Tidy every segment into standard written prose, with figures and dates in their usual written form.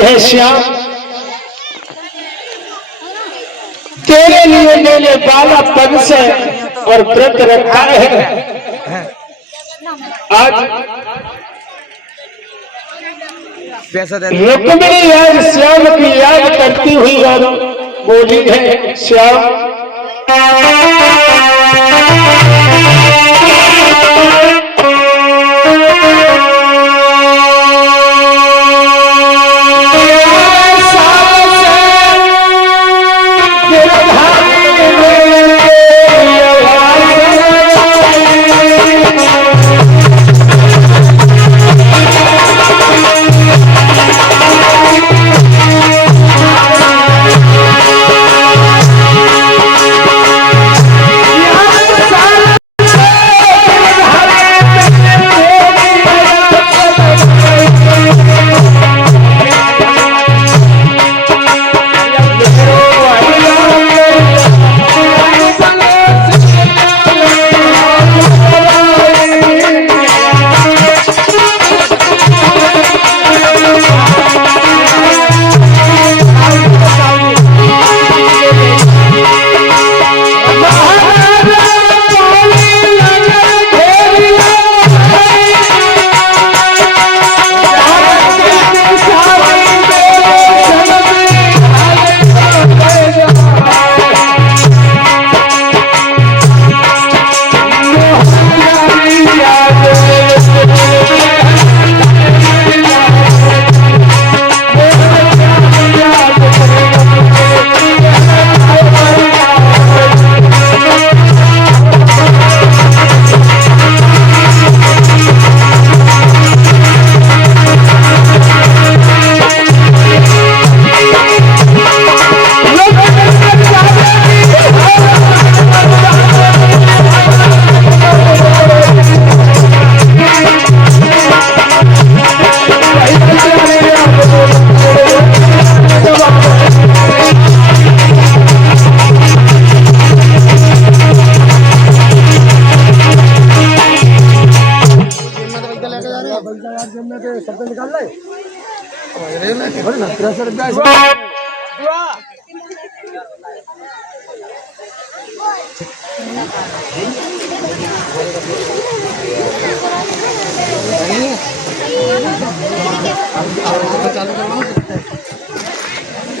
है श्याम, तेरे लिए मैंने बाला पन से और व्रत रखा है। आज रुक्मिणी आज श्याम की याद करती हुई और बोली है, श्याम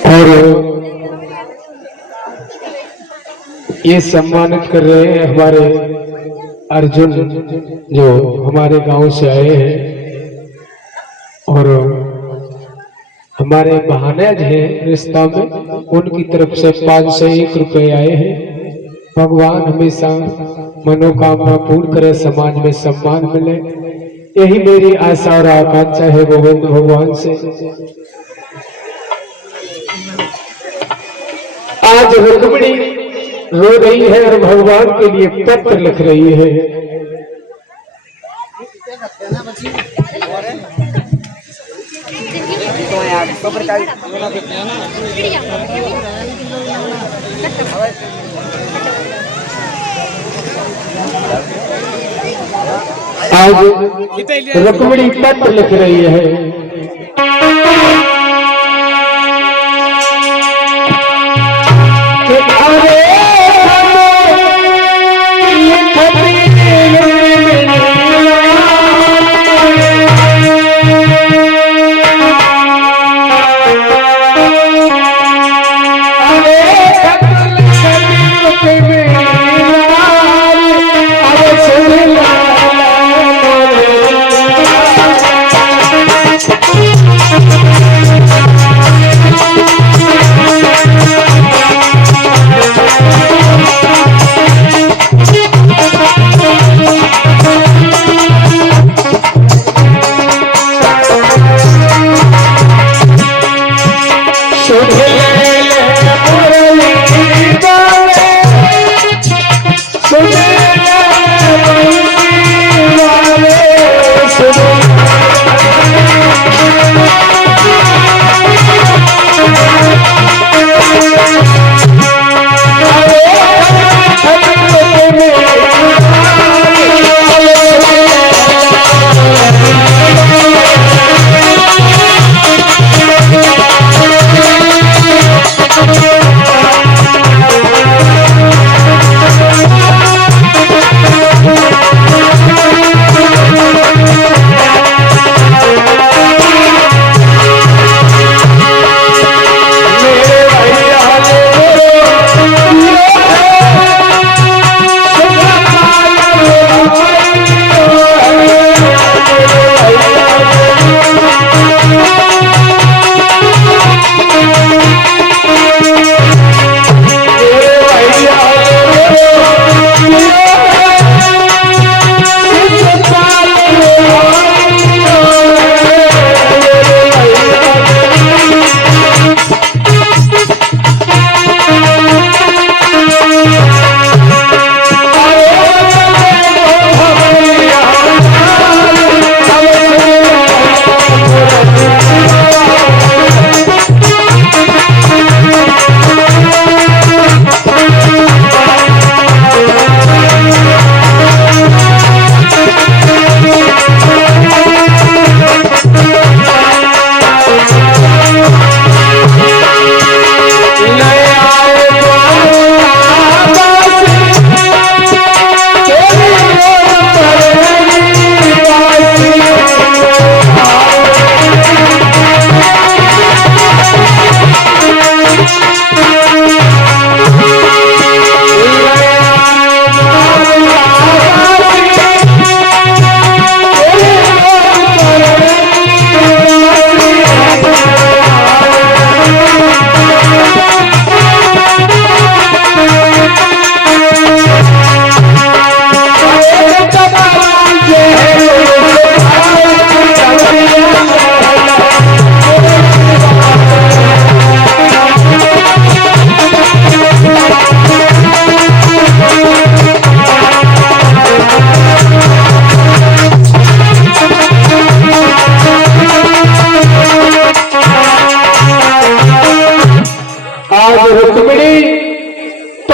और ये सम्मानित कर रहे हैं हमारे अर्जुन जो हमारे गांव से आए हैं और हमारे महाराज हैं रिश्ता में, उनकी तरफ से 501 रुपए आए हैं। भगवान हमेशा मनोकामना पूर्ण करे, समाज में सम्मान मिले, यही मेरी आशा और आकांक्षा है गोविंद भगवान से। आज रुक्मिणी रो रही है और भगवान के लिए पत्र लिख रही है। आज रुक्मिणी पत्र लिख रही है।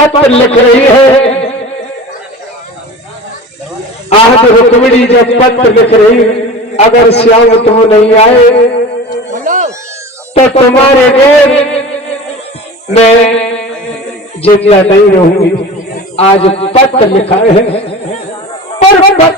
पत्र लिख रही है। आज रुक्मिणी जब पत्र लिख रही, अगर श्याम तुम नहीं आए तो तुम्हारे देर मैं जिंदा नहीं रहूंगी। आज पत्र लिखा है और पत्र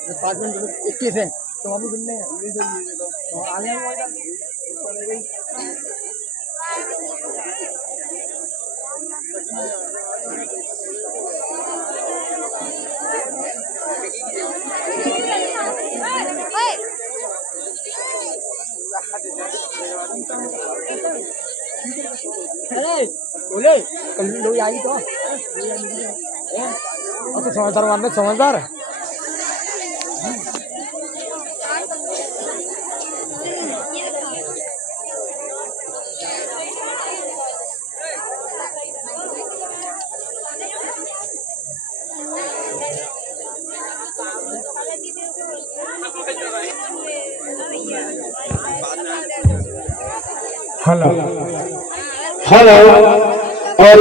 डिपार्टमेंट 21 है तो हम कितने तो आ गए। बोले कल लोग आई तो समझदार मानने समझदार हेलो हेलो। और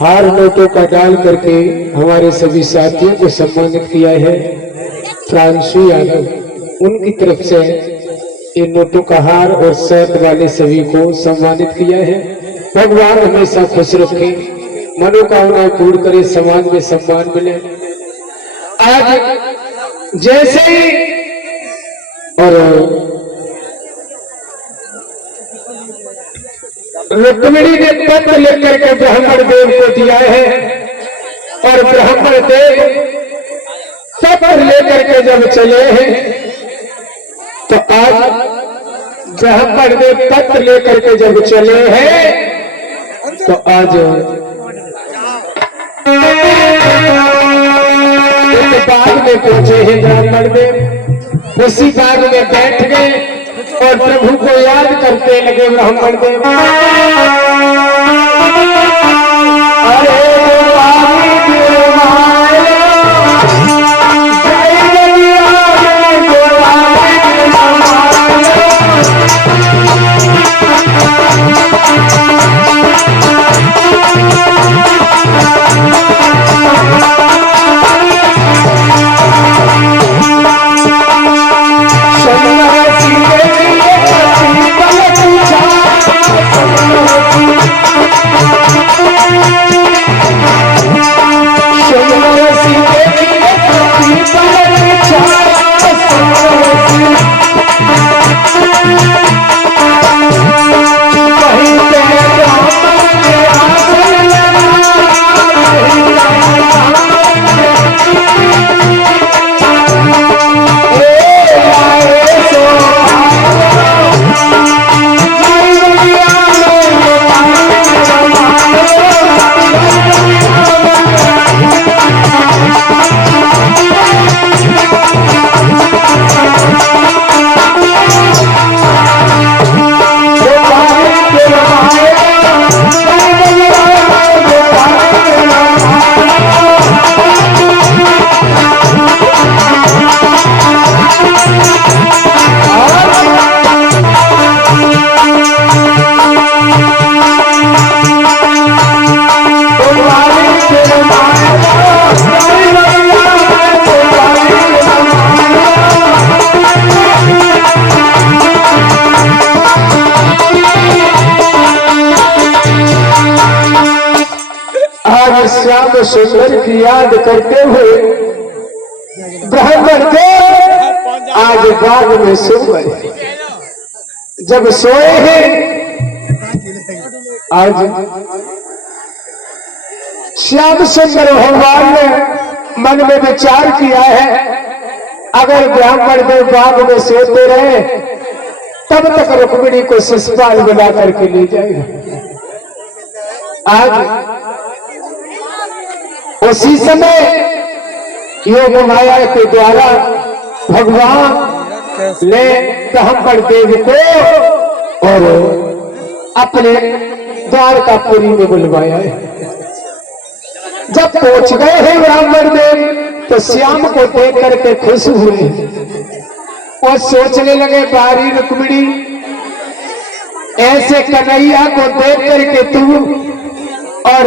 हार नोटों का डाल करके हमारे सभी साथियों को सम्मानित किया है फ्रांसु यादव, उनकी तरफ से इन नोटों का हार और शर्त वाले सभी को सम्मानित किया है। भगवान हमेशा खुश रखे, मनोकामनाएं पूर्ण करे, समाज में सम्मान मिले। आज जैसे ही और रुक्मिणी ने पत्र लिख करके ब्राह्मण देव को दिया है और ब्राह्मण देव पत्र लेकर के जब चले हैं तो आज ब्राह्मण देव पत्र लेकर के जब चले हैं तो आज एक बाग में पहुंचे हैं ब्राह्मण देव। उसी बाग में बैठ गए और प्रभु को याद करते लगे ब्राह्मण देव। अरे श्याम सुंदर की याद करते हुए ब्राह्मण देव आज बाग में सो गए। जब सोए हैं आज श्याम सुंदर भगवान ने मन में विचार किया है, अगर ब्राह्मण देव बाग में सोते रहे तब तक रुक्मिणी को शिशुपाल बना करके ले जाएगा। आज उसी समय योग माया के द्वारा भगवान ने ब्राह्मण देव को और अपने द्वारकापुरी में बुलवाया है। जब पहुंच गए हैं ब्राह्मण देव तो श्याम को देख करके खुश हुए और सोचने लगे बारी रुक्मिणी ऐसे कन्हैया को देख करके तू और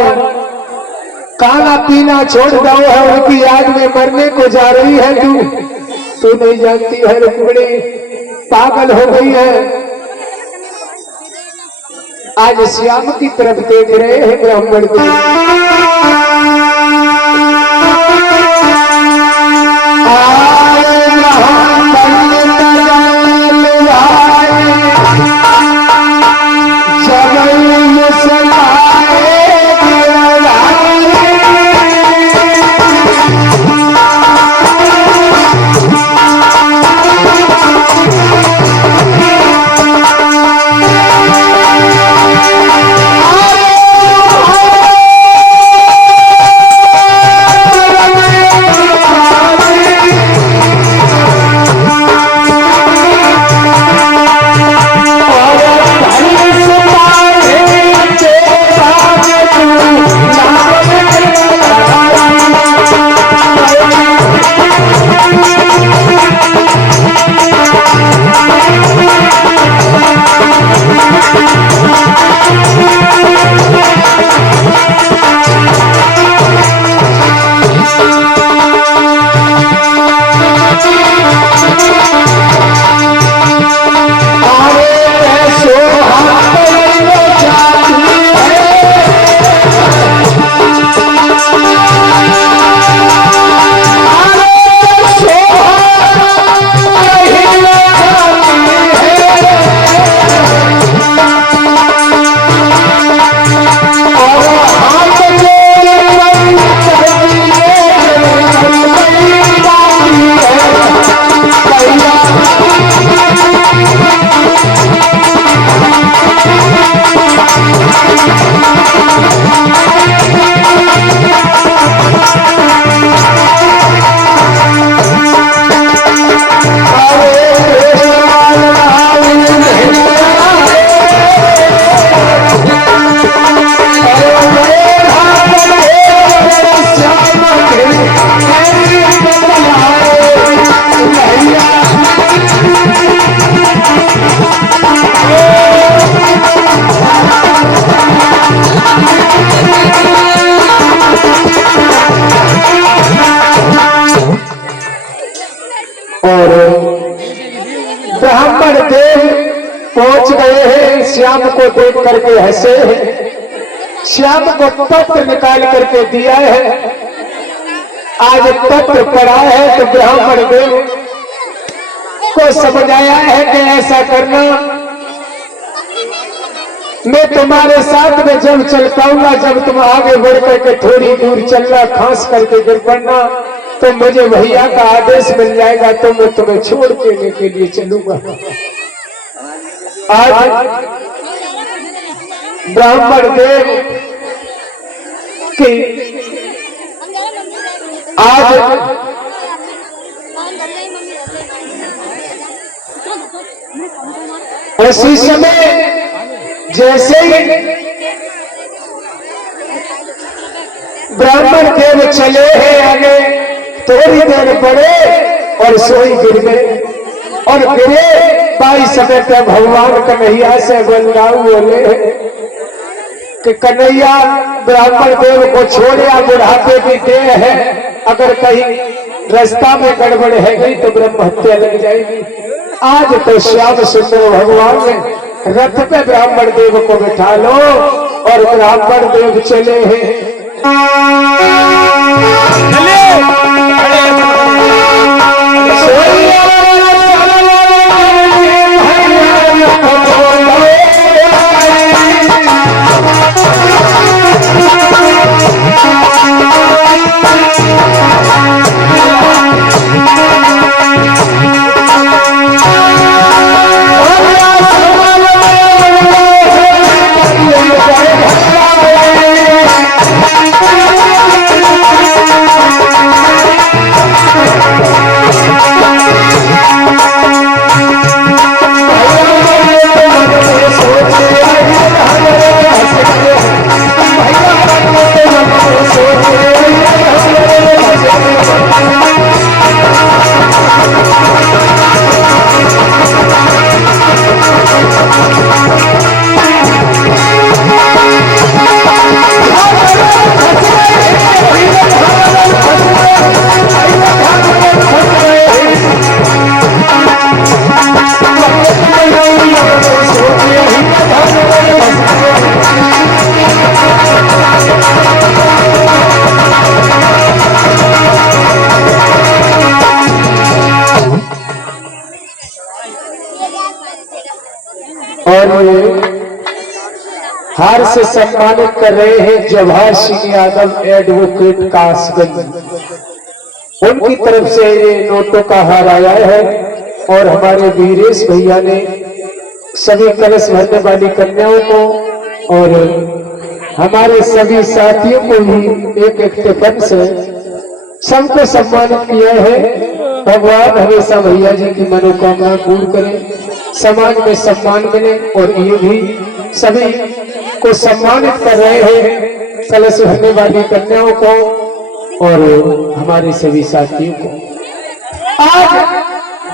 खाना पीना छोड़ दो है, उनकी याद में मरने को जा रही है तू नहीं जानती है रुक्मिणी पागल हो गई है। आज श्याम की तरफ देख रहे हैं ब्राह्मण और ब्राह्मण देव पहुंच गए हैं। श्याम को देख करके हंसे हैं। श्याम को पत्र निकाल करके दिया है। आज पत्र पढ़ा है तो ब्राह्मण देव को समझ आया है कि ऐसा करना, मैं तुम्हारे साथ में जब चल पाऊंगा, जब तुम आगे बढ़ करके थोड़ी दूर चलना, खास करके गिर पड़ना तो मुझे भैया का आदेश मिल जाएगा तो मैं तुम्हें छोड़ देने के लिए चलूंगा। आज ब्राह्मण देव की आज उसी समय जैसे ही ब्राह्मण देव चले हैं आगे, थोड़ी देर पड़े और सोई गिर गए और गिरे। पाई समय पे भगवान कन्हैया से बलराम बोले कि कन्हैया ब्राह्मण देव को छोड़े, बुढ़ापे की देह है, अगर कहीं रास्ता में गड़बड़ है तो ब्रह्म हत्या लग जाएगी। आज तो श्याम सुंदर भगवान ने रथ पे ब्राह्मण देव को बिठा लो और ब्राह्मण देव चले हैं। से सम्मानित कर रहे हैं जवाहर सिंह यादव एडवोकेट कासगंज। उनकी तरफ से ये नोटों का हार आया है और हमारे वीरेश भैया ने सभी कलश भरने वाली कन्याओं को और हमारे सभी साथियों को भी एक एक टिफिन से सबको सम्मानित किया है। भगवान हमेशा भैया जी की मनोकामना पूर्ण करें, समाज में सम्मान मिले और ये भी सभी को सम्मानित कर रहे हैं कलश भरने वाली कन्याओं को और हमारे सभी साथियों को। आज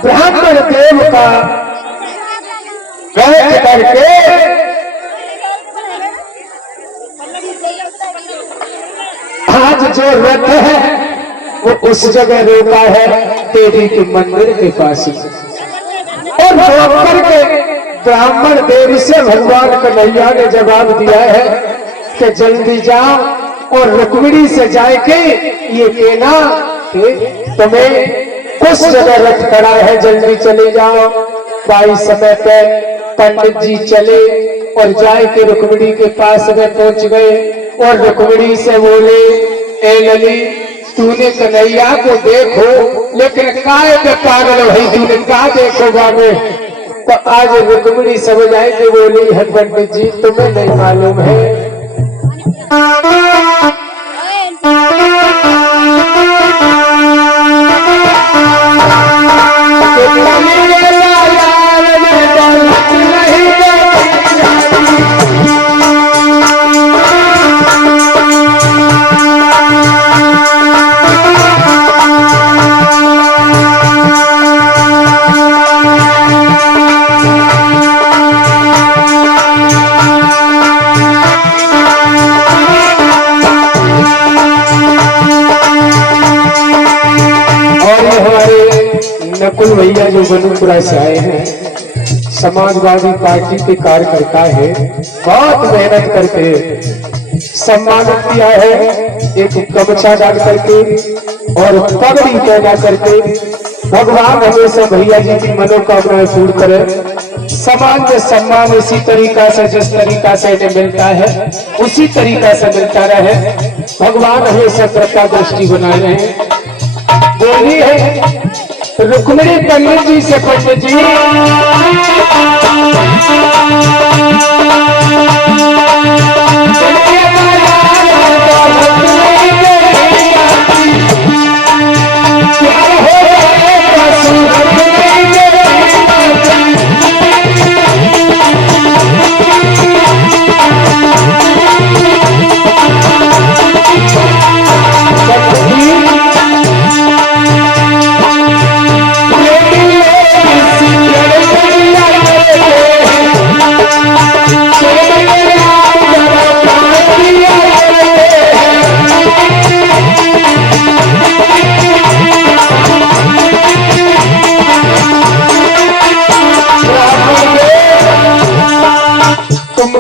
ब्राह्मण देव का बैठ करके आज जो रथ है वो उस जगह रोका है देवी के मंदिर के पास और रोक के ब्राह्मण देव से भगवान कन्हैया ने जवाब दिया है कि जल्दी जाओ और रुक्मिणी से जाके ये कहना कि तुम्हें कुछ जगह रथ खड़ा है, जल्दी चले जाओ। बाई समय पे पंडित जी चले और जाए के रुक्मिणी के पास में पहुंच गए और रुक्मिणी से बोले, ए लली तूने कन्हैया को देखो लेकिन काय पे पागल भाई तूने कहा देखो बाबे। तो आज रुक्मिणी समझ आई कि बोली है पंडित जी तुम्हें नहीं मालूम है नकुल भैया जो बनपुरा से आए हैं, समाजवादी पार्टी के कार्यकर्ता है, बहुत मेहनत करके सम्मानित किया है। एक गमछा डाल करके और पगड़ी पहना करके भगवान हमेशा भैया जी की मनोकामनाएं पूर्ण करे। समाज में सम्मान इसी तरीका से जिस तरीका से इन्हें मिलता है उसी तरीका से मिलता रहे। भगवान हमेशा कृपा दृष्टि बनाए रहे। बोली है रुक्मिणी पंडित जी से, पंडित जी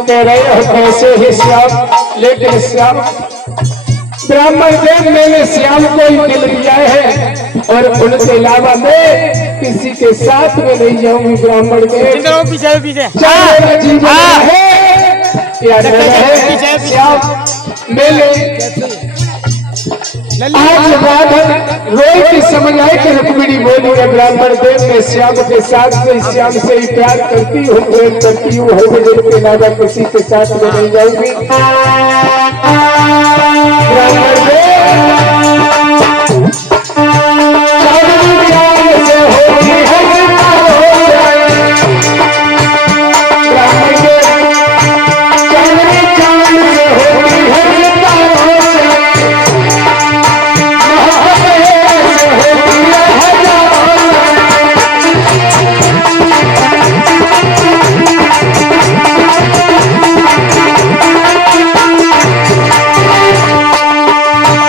कह रहे हो कैसे ही श्याम, लेकिन श्याम ब्राह्मण देव मैंने श्याम को ही दिल दिया है और उनके अलावा मैं किसी के साथ में नहीं जाऊंगी। ब्राह्मण देव पीछे पीछे श्याम मेले आज राधन रोई की समझ आए कि रुक्मिणी बोली है ब्राह्मण देव मैं श्याम के साथ में श्याम से ही प्यार करती हूँ, प्रेम करती हूँ, हर बजे के अलावा किसी के साथ में नहीं जाऊंगी।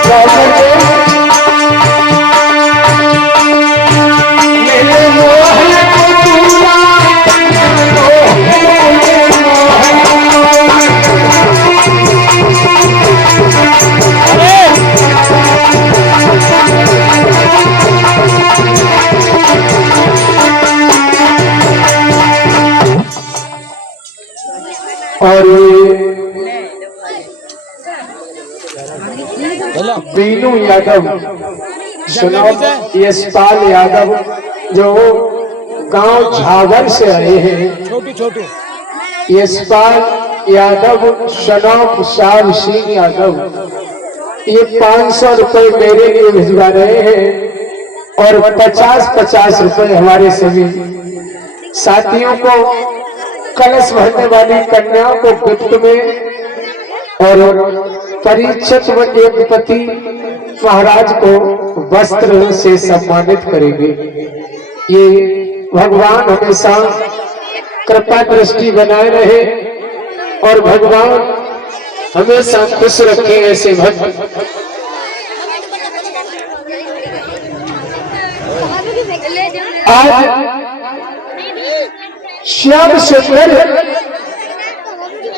ब्राह्मण और बीनू यादव, सुनो यशपाल यादव जो गांव झावर से आए हैं। छोटू यशपाल यादव, शनौफ साहब सिंह यादव, ये 500 रुपए मेरे लिए भिजवा रहे हैं और 50-50 रुपए हमारे सभी साथियों को, कलश भरने वाली कन्याओं को गिफ्ट में और परीक्षित व एक पति महाराज को वस्त्र से सम्मानित करेंगे। ये भगवान हमेशा कृपा दृष्टि बनाए रहे और भगवान हमेशा खुश रखे ऐसे भक्त। आज श्याम सुंदर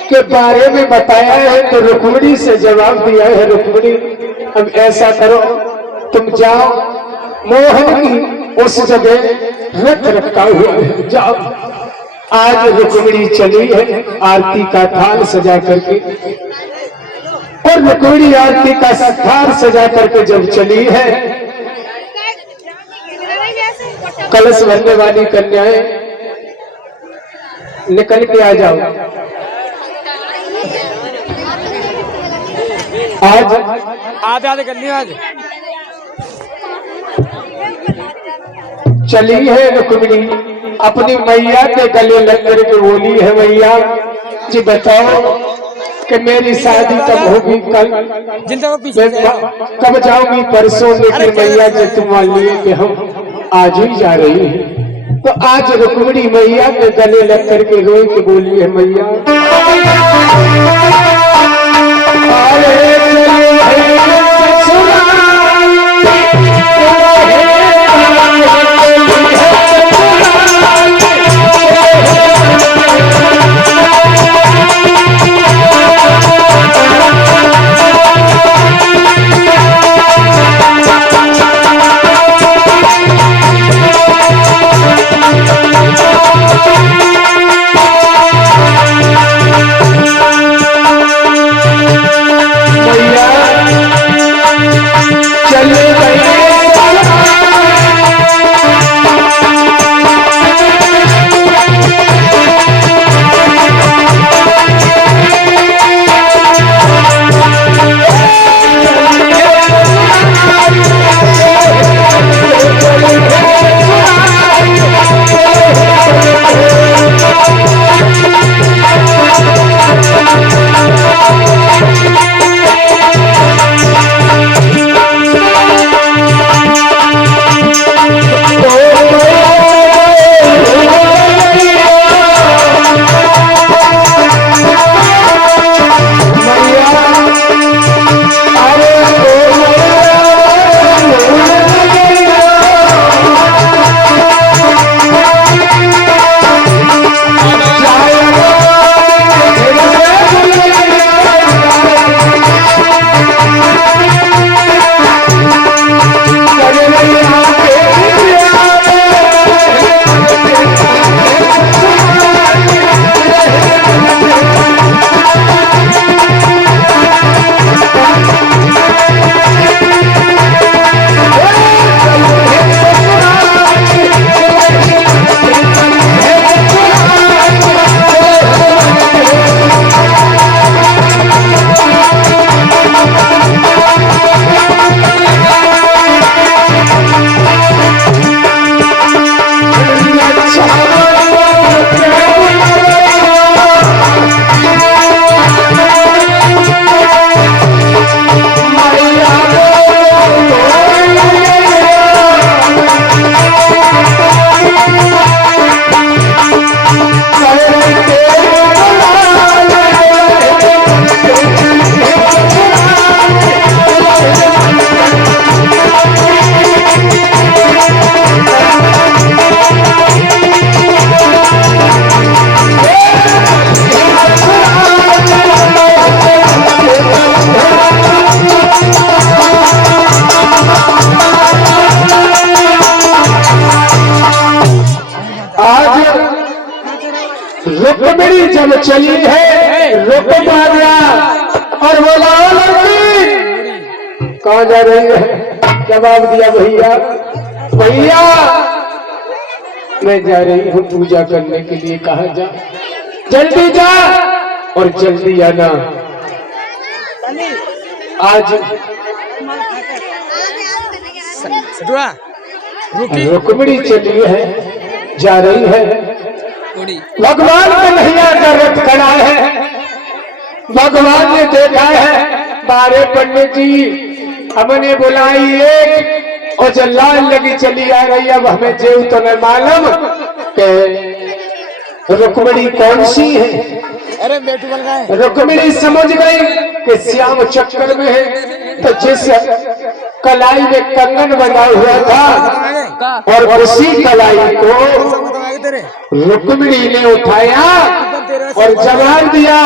के बारे में बताया है तो रुक्मिणी से जवाब दिया है, रुक्मिणी अब ऐसा करो, तुम जाओ मोहन की उस जगह रथ रखा हुआ है, जाओ। आज रुक्मिणी चली है आरती का थाल सजा करके, और रुक्मिणी आरती का थाल सजा करके जब चली है, कलश भरने वाली कन्याएं निकल के आ जाओ। आज आधे कर लिया। आज चली है रुक्मिणी अपनी मैया के गले लग करके बोली है, मैया जी बताओ कि मेरी शादी कब होगी, कब जाऊंगी, परसों, लेकिन मैया जी तुम मान लिए कि हम आज ही जा रही हैं। तो आज रुक्मिणी मैया के गले लग करके रोई के बोली है, मैया रुक्मिणी जब चली है रुक मारिया और बोला लड़की कहाँ जा रही है? जवाब दिया भैया भैया मैं जा रही हूँ पूजा करने के लिए। कहा जा? जल्दी जा और जल्दी आना। आज रुक्मिणी चली है, जा रही है। भगवान कन्हैया का रथ खड़ा है। भगवान ने देखा है बारे पंडित जी हमने बुलाई एक और जब लाल लगी चली आ रही। अब हमें जेव तो न मालूम कि रुक्मिणी कौन सी है। अरे बेटू बन गए। रुक्मिणी समझ गई कि श्याम चक्कर में है। तो जिस कलाई में कंगन बना हुआ था और उसी कलाई को रुक्मिणी ने उठाया और जवाब दिया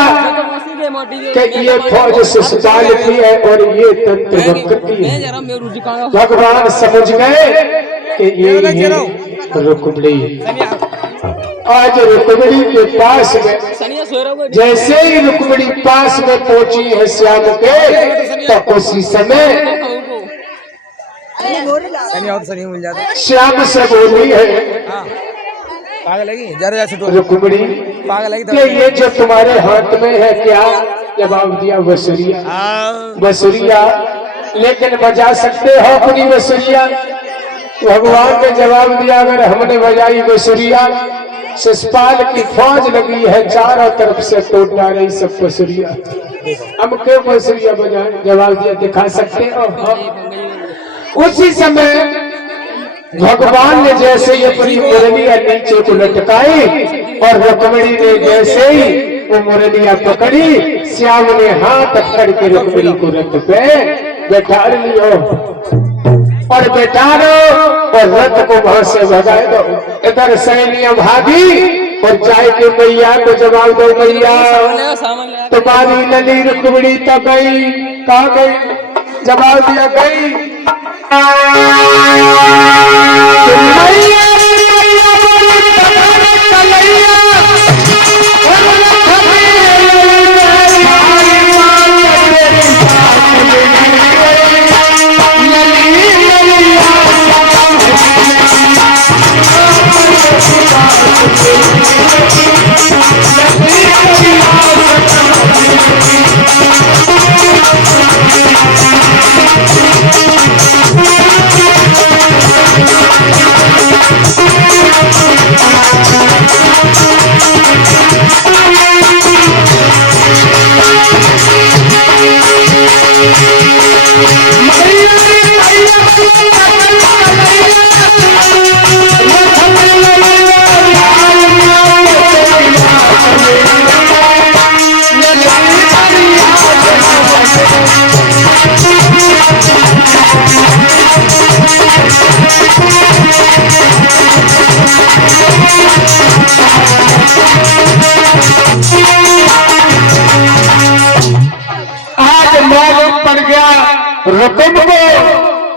कि ये फौज ससुराल की है और ये तंत्र वक्र की है। भगवान समझ गए कि ये रुक्मिणी। आज रुक्मिणी के पास में जैसे ही रुक्मिणी पास में पहुंची है श्याम के तो उसी समय श्याम से बोली है रुक्मिणी कि ये जो तुम्हारे हाथ में है क्या? जवाब दिया बसुरिया। बसुरिया लेकिन बजा सकते हो अपनी बसुरिया? भगवान ने जवाब दिया अगर हमने बजाई बसुरिया शिषपाल की फौज लगी है चारों तरफ से टूट रही सब बसुरिया। हम क्यों बसुरिया बजाएं? जवाब दिया दिखा सकते हो। उसी समय भगवान ने जैसे ही अपनी मुरलिया नीचे को लटकाई और रुक्मिणी ने जैसे ही वो मुरलिया पकड़ी श्याम ने हाथ पकड़ के रुक्मिणी को रथ पे बैठा लियो और बैठा दो और रथ को वहां से भगा दो। इधर सैनिया भागी और जाए के मैया को जवाब दो मैया तुम्हारी लली रुक्मिणी तो गई। कहा गई? जवाब दिया गई।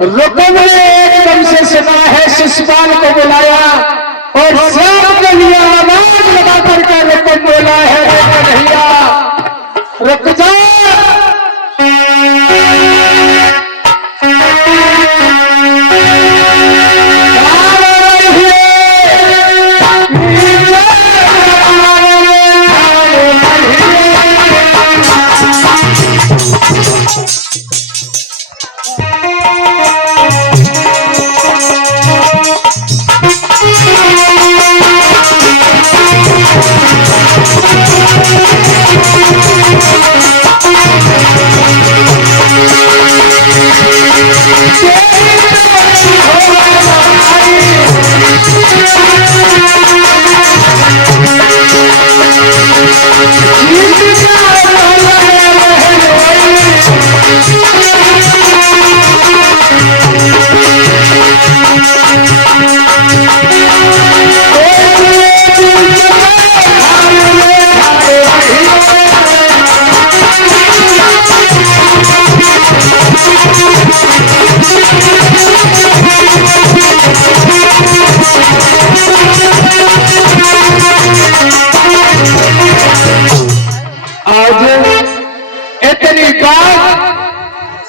रुक्म ने एकदम से सुना है शिषपाल को बुलाया और सब के लिए आवाज लगा करके रुक्म बोला है कन्हैया रुक जा।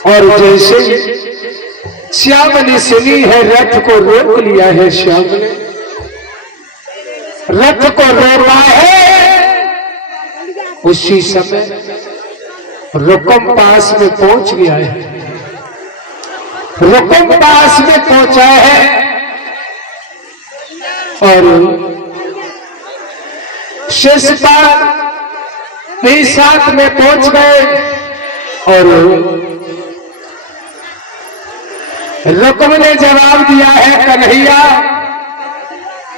और जैसे श्याम ने सुनी है रथ को रोक लिया है, श्याम ने रथ को रोका है, उसी समय रुकम पास में पहुंच गया है। रुकम पास में पहुंचा है और शिशुपाल भी साथ में पहुंच गए और रुकम ने जवाब दिया है, कन्हैया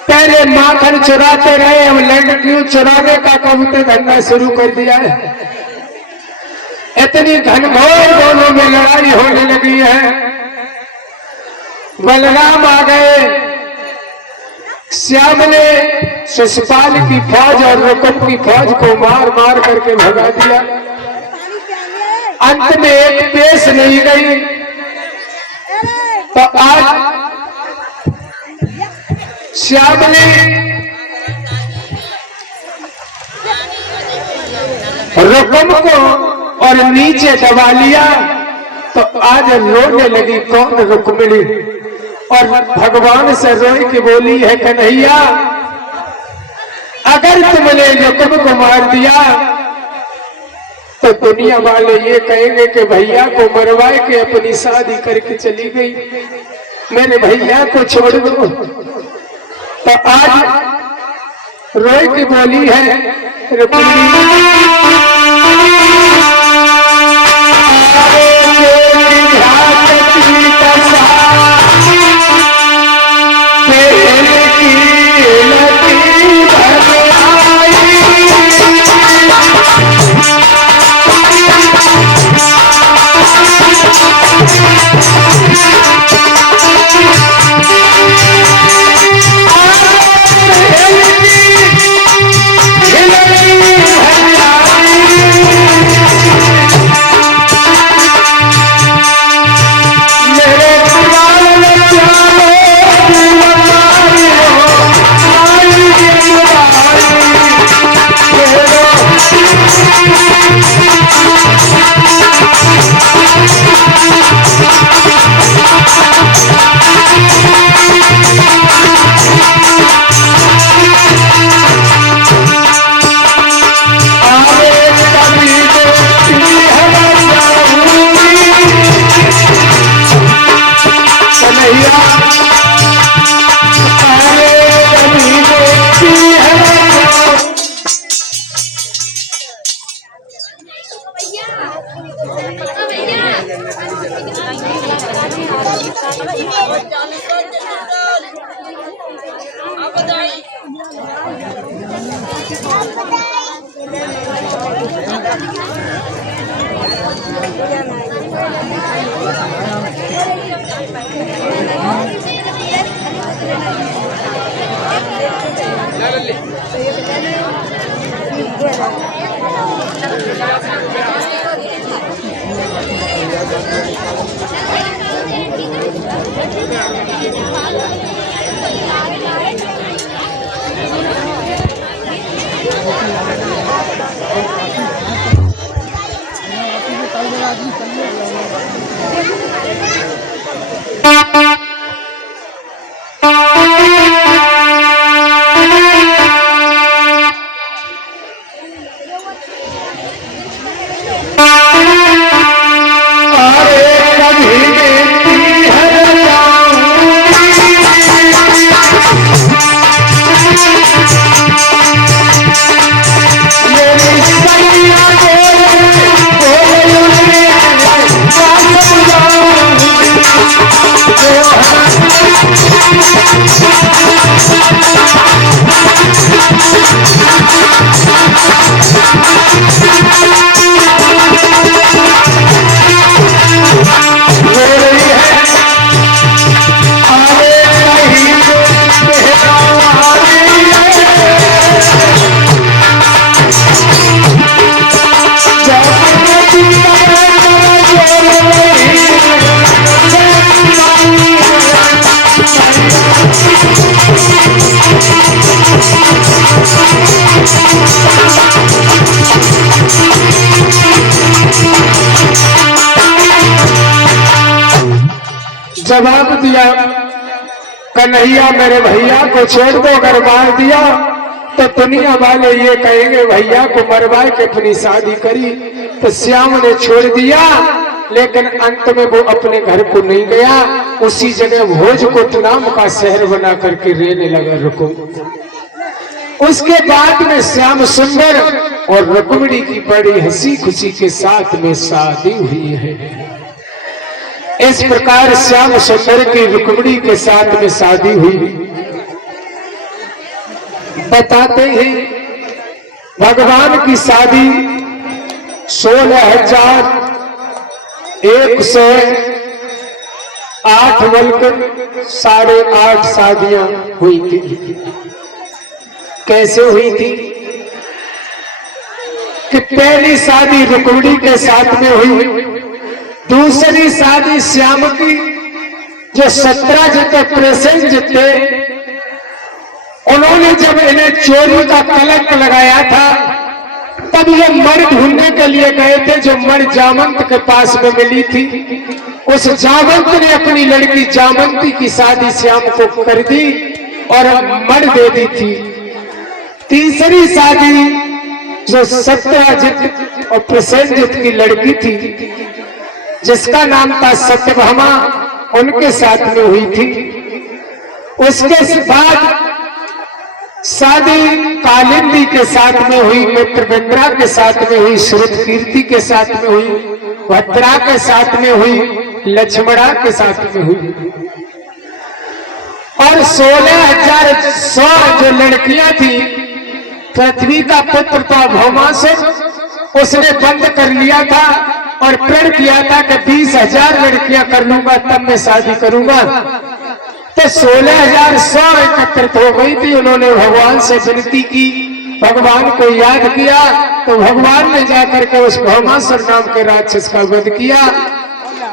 पहले माखन चुराते रहे, अब लड़कियों चुराने का कबूतर धंधा शुरू कर दिया है। इतनी घनघोर दोनों में लड़ाई होने लगी है। बलराम आ गए, श्याम ने शिशुपाल की फौज और रुकम की फौज को मार मार करके भगा दिया। अंत में एक पेश नहीं गई। तो आज श्याम ने रुकम को और नीचे दबा लिया। तो आज रोने लगी कौन, रुक्मिणी, और भगवान से रोई के बोली है, कन्हैया अगर तुमने रुकम को मार दिया तो दुनिया वाले ये कहेंगे कि भैया को मरवाए के अपनी शादी करके चली गई, मेरे भैया को छोड़ दो। तो आज रोई की बोली है, रुक्मिणी जवाब दिया, कन्हैया मेरे भैया को छोड़ दो, अगर मार दिया तो दुनिया वाले ये कहेंगे भैया को मरवा के अपनी शादी करी। तो श्याम ने छोड़ दिया, लेकिन अंत में वो अपने घर को नहीं गया, उसी जगह भोजकोट नाम का शहर बना करके रहने लगा रुको। उसके बाद में श्याम सुंदर और रुक्मिणी की बड़ी हंसी खुशी के साथ में शादी हुई है। इस प्रकार श्याम सुंदर की रुक्मिणी के साथ में शादी हुई। बताते हैं भगवान की शादी 16,108 मिलकर 8.5 शादियां हुई थी। कैसे हुई थी कि पहली शादी रुक्मिणी के साथ में हुई, दूसरी शादी श्याम की जो 17 जितने प्रेसेंट थे, उन्होंने जब इन्हें चोरी का कलंक लगाया था तब ये मर ढूंढने के लिए गए थे, जो मर जामंत के पास में मिली थी। उस जामंत ने अपनी लड़की जामंती की शादी श्याम को कर दी और मर दे दी थी। तीसरी शादी जो 17 जित और प्रसेनजित की लड़की थी, जिसका नाम था सत्यभामा, उनके साथ में हुई थी। उसके बाद शादी कालिंदी के साथ में हुई, मित्रविंद्रा के साथ में हुई, श्रुत कीर्ति के साथ में हुई, भद्रा के साथ में हुई, लक्ष्मणा के साथ में हुई। और 16,100 जो लड़कियां थी, पृथ्वी का पुत्र था भौमासुर, उसने बंद कर लिया था और प्रण किया था कि 20,000 लड़कियां कर लूंगा तब मैं शादी करूंगा। तो 16,100 एकत्रित हो गई थी। उन्होंने भगवान से विनती की, भगवान को याद किया, तो भगवान ने जाकर के उस भौमासुर नाम के राक्षस का वध किया।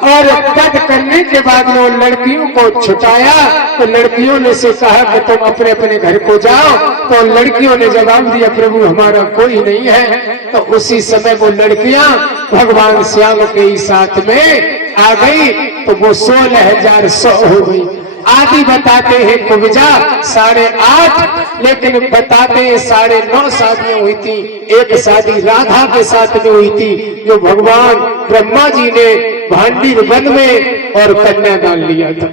और वध करने के बाद में उन लड़कियों को छुटाया, तो लड़कियों ने से कहा कि तुम अपने अपने घर को जाओ। तो लड़कियों ने जवाब दिया, प्रभु हमारा कोई नहीं है। तो उसी समय वो लड़कियां भगवान श्याम के ही साथ में आ गई, तो वो 16,100 हो गई। आदि बताते हैं कुब्जा 8.5, लेकिन बताते हैं 9.5 शादियां हुई थी। एक शादी राधा के साथ में हुई थी, जो भगवान ब्रह्मा जी ने भांडीर वन में और कन्यादान लिया था।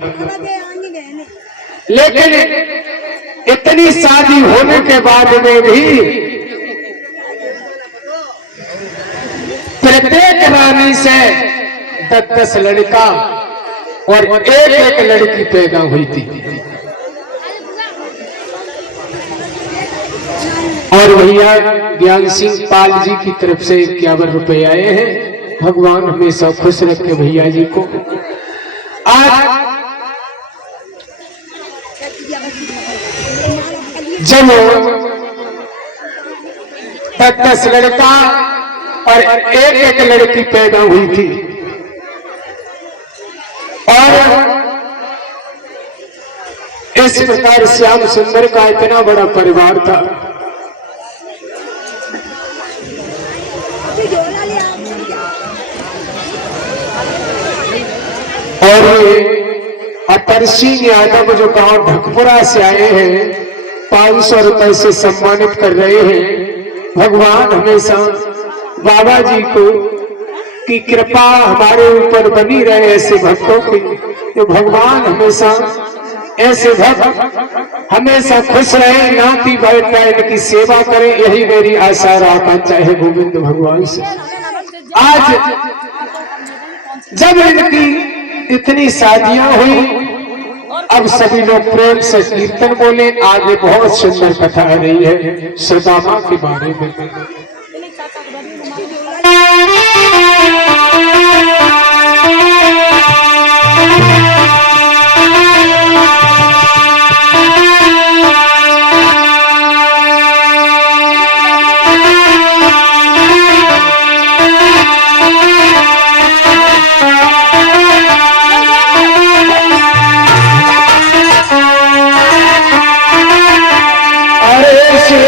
लेकिन इतनी शादी होने के बाद में भी प्रत्येक रानी से 10 लड़का और एक लड़की पैदा हुई थी। और भैया ज्ञान सिंह पाल जी की तरफ से 51 रुपए आए हैं। भगवान हमेशा खुश रखे भैया जी को। आज जब 10 लड़का और एक लड़की पैदा हुई थी, और इस प्रकार श्याम सुंदर का इतना बड़ा परिवार था। और अतर सिंह यादव जो गांव ढकपुरा से आए हैं, 500 रुपए से सम्मानित कर रहे हैं। भगवान हमेशा बाबा जी को की कृपा हमारे ऊपर बनी रहे, ऐसे भक्तों की। तो भगवान हमेशा ऐसे भक्त हमेशा खुश रहे, नाती बैठा इनकी सेवा करें, यही मेरी आशा और आकांक्षा है गोविंद भगवान से। आज जब इनकी इतनी शादियां हुई, अब सभी लोग प्रेम से कीर्तन बोले। आगे बहुत सुंदर कथा आ रही है सुदामा के बारे में। अरे श्री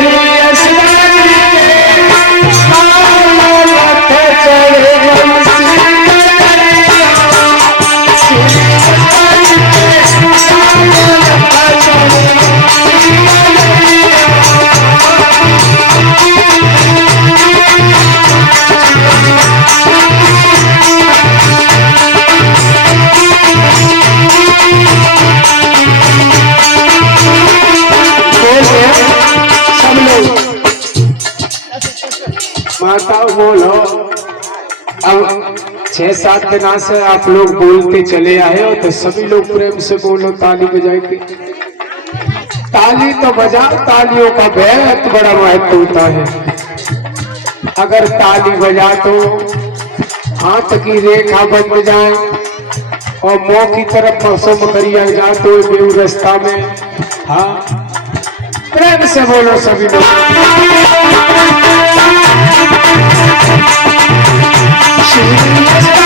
6-7 दिनों से आप लोग बोलते चले आए हो, तो सभी लोग प्रेम से बोलो, ताली बजाए के। ताली तो बजा, तालियों का बेहद बड़ा महत्व होता है। अगर ताली बजा तो हाथ की रेखा बन जाए और मुंह की तरफ मौसम करिया जा तो बेऊ रास्ता में। हाँ, प्रेम से बोलो सभी लोग। श्री